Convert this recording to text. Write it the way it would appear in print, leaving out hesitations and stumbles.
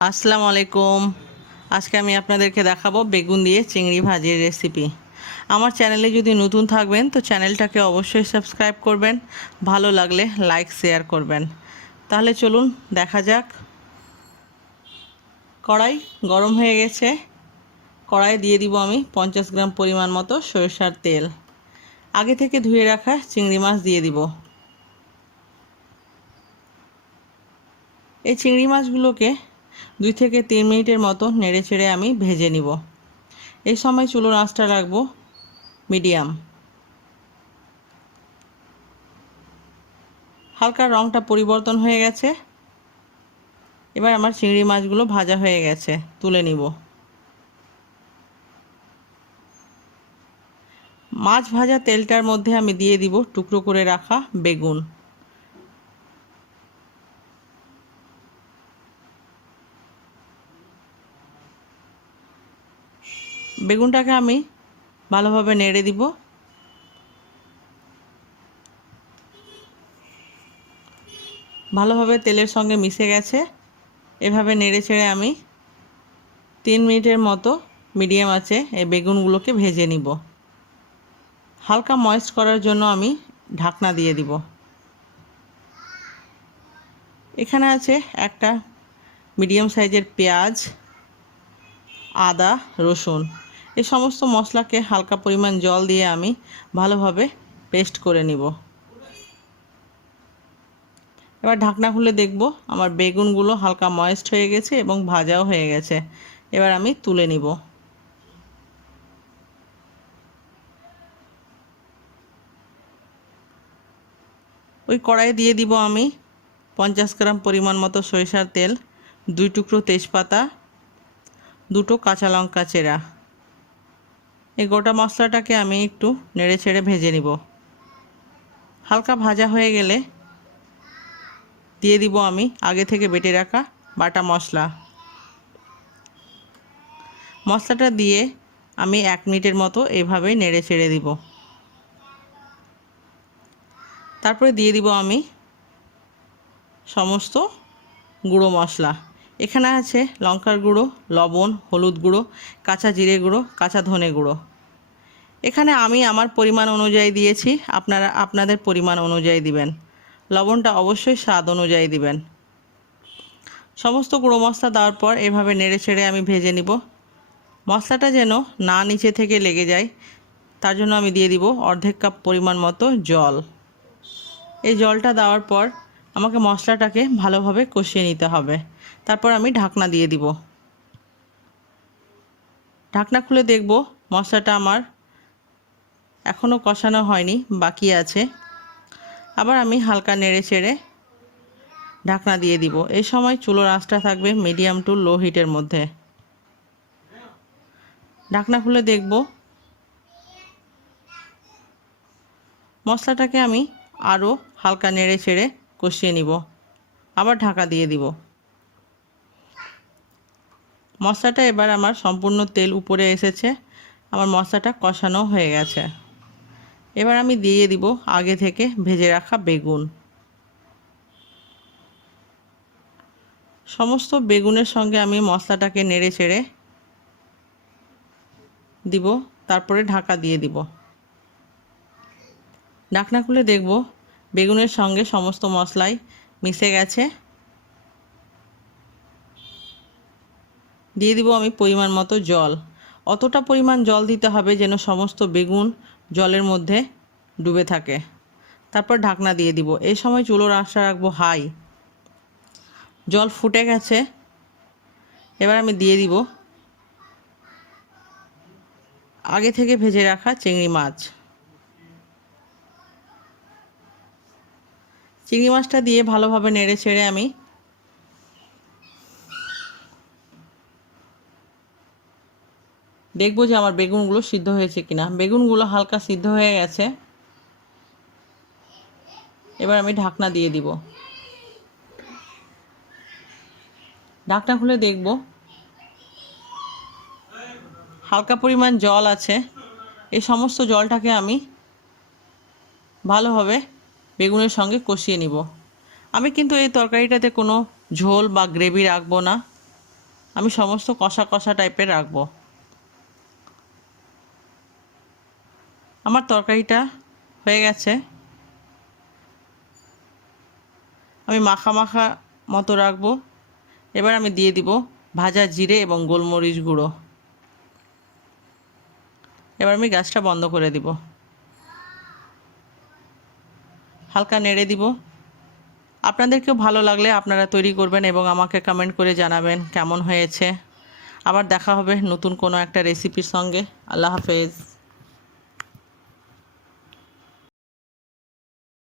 আসসালামু আলাইকুম। আজকে আমি আপনাদেরকে দেখাবো বেগুন দিয়ে চিংড়ি ভাজির রেসিপি। আমার চ্যানেলে যদি নতুন থাকবেন তো চ্যানেলটাকে অবশ্যই সাবস্ক্রাইব করবেন, ভালো লাগলে লাইক শেয়ার করবেন। তাহলে চলুন দেখা যাক। কড়াই গরম হয়ে গেছে, কড়াই দিয়ে দিব আমি 50 গ্রাম পরিমাণ মতো সরিষার তেল। আগে থেকে ধুয়ে রাখা চিংড়ি মাছ দিয়ে দিব। এই চিংড়ি মাছগুলোকে 2 থেকে 3 মিনিটের মতো নেড়েচেড়ে আমি ভেজে নিব। এই সময় চুলোর আঁচটা রাখবো মিডিয়াম। হালকা রঙটা পরিবর্তন হয়ে গেছে। এবার আমার চিংড়ি মাছগুলো ভাজা হয়ে গেছে, তুলে নিব। মাছ ভাজা তেলটার মধ্যে আমি দিয়ে দিব টুকরো করে রাখা বেগুন। বেগুনটাকে আমি ভালোভাবে নেড়ে দিব। ভালোভাবে তেলের সঙ্গে মিশে গেছে। এভাবে নেড়ে ছেড়ে আমি 3 মিনিটের মতো মিডিয়াম আঁচে এই বেগুনগুলোকে ভেজে নিব। হালকা ময়েস্ট করার জন্য আমি ঢাকনা দিয়ে দিব। এখানে আছে একটা মিডিয়াম সাইজের পেঁয়াজ, আদা, রসুন। এই সমস্ত মশলাকে হালকা পরিমাণ জল দিয়ে আমি ভালোভাবে পেস্ট করে নিব। এবার ঢাকনা খুলে দেখব আমার বেগুনগুলো হালকা ময়েস্ট হয়ে গেছে এবং ভাজাও হয়ে গেছে। এবার আমি তুলে নিব। ওই কড়াইয়ে দিয়ে দিব আমি 50 গ্রাম পরিমাণ মতো সরিষার তেল, 2 টুকরো তেজপাতা, 2টো কাঁচা লঙ্কা চেরা। এই গোটা মশলাটাকে আমি একটু নেড়ে ছেড়ে ভেজে নিব। হালকা ভাজা হয়ে গেলে দিয়ে দিব আমি আগে থেকে বেটে রাখা বাটা মশলা। মশলাটা দিয়ে আমি 1 মিনিটের মতো এভাবে নেড়ে ছেড়ে দিব। তারপরে দিয়ে দিব আমি সমস্ত গুঁড়ো মশলা। এখানে আছে লঙ্কার গুঁড়ো, লবণ, হলুদ গুঁড়ো, কাঁচা জিরে গুঁড়ো, কাঁচা ধনে গুঁড়ো। এখানে আমি আমার পরিমাণ অনুযায়ী দিয়েছি, আপনারা আপনাদের পরিমাণ অনুযায়ী দিবেন। লবণটা অবশ্যই স্বাদ অনুযায়ী দিবেন। সমস্ত গুঁড়ো মশলা দেওয়ার পর এভাবে নেড়ে ছেড়ে আমি ভেজে নিব। মশলাটা যেন না নিচে থেকে লেগে যায় তার জন্য আমি দিয়ে দিব অর্ধেক কাপ পরিমাণ মতো জল। এই জলটা দেওয়ার পর আমাকে মশলাটাকে ভালোভাবে কষিয়ে নিতে হবে। তারপর আমি ঢাকনা দিয়ে দিব। ঢাকনা খুলে দেখব মশলাটা আমার এখনও কষানো হয়নি, বাকি আছে। আবার আমি হালকা নেড়ে চেড়ে ঢাকনা দিয়ে দিব। এই সময় চুলোর আঁচটা থাকবে মিডিয়াম টু লো হিটের মধ্যে। ঢাকনা খুলে দেখব মশলাটাকে আমি আরও হালকা নেড়ে চেড়ে কষিয়ে নিব। আবার ঢাকা দিয়ে দিব। মশলাটা এবার আমার সম্পূর্ণ তেল উপরে এসেছে, আমার মশলাটা কষানো হয়ে গেছে। এবার আমি দিয়ে দিব আগে থেকে ভেজে রাখা বেগুন। সমস্ত বেগুনের সঙ্গে আমি মশলাটাকে নেড়ে চেড়ে দিব। তারপরে ঢাকা দিয়ে দিব। ঢাকনা খুলে দেখব বেগুনের সঙ্গে সমস্ত মশলাই মিশে গেছে। দিয়ে দিব আমি পরিমাণ মতো জল। অতটা পরিমাণ জল দিতে হবে যেন সমস্ত বেগুন জলের মধ্যে ডুবে থাকে। তারপর ঢাকনা দিয়ে দিব। এই সময় চুলোর আঁচটা রাখবো হাই। জল ফুটে গেছে। এবার আমি দিয়ে দিব আগে থেকে ভেজে রাখা চিংড়ি মাছ। চিংড়ি মাছটা দিয়ে ভালোভাবে নেড়ে ছেড়ে আমি দেখব যে আমার বেগুনগুলো সিদ্ধ হয়েছে কিনা। বেগুনগুলো হালকা সিদ্ধ হয়ে গেছে। এবার আমি ঢাকনা দিয়ে দিব। ঢাকনা খুলে দেখব হালকা পরিমাণ জল আছে। এই সমস্ত জলটাকে আমি ভালোভাবে বেগুনের সঙ্গে কষিয়ে নিব। আমি কিন্তু এই তরকারিটাতে কোনো ঝোল বা গ্রেভি রাখবো না। আমি সমস্ত কষা কষা টাইপের রাখবো। আমার তরকারিটা হয়ে গেছে, আমি মাখা মাখা মতো রাখবো। এবার আমি দিয়ে দিব ভাজা জিরে এবং গোলমরিচ গুঁড়ো। এবার আমি গ্যাসটা বন্ধ করে দিব, হালকা নেড়ে দিব। আপনাদেরকেও ভালো লাগলে আপনারা তৈরি করবেন এবং আমাকে কমেন্ট করে জানাবেন কেমন হয়েছে। আবার দেখা হবে নতুন কোনো একটা রেসিপির সঙ্গে। আল্লাহ হাফেজ।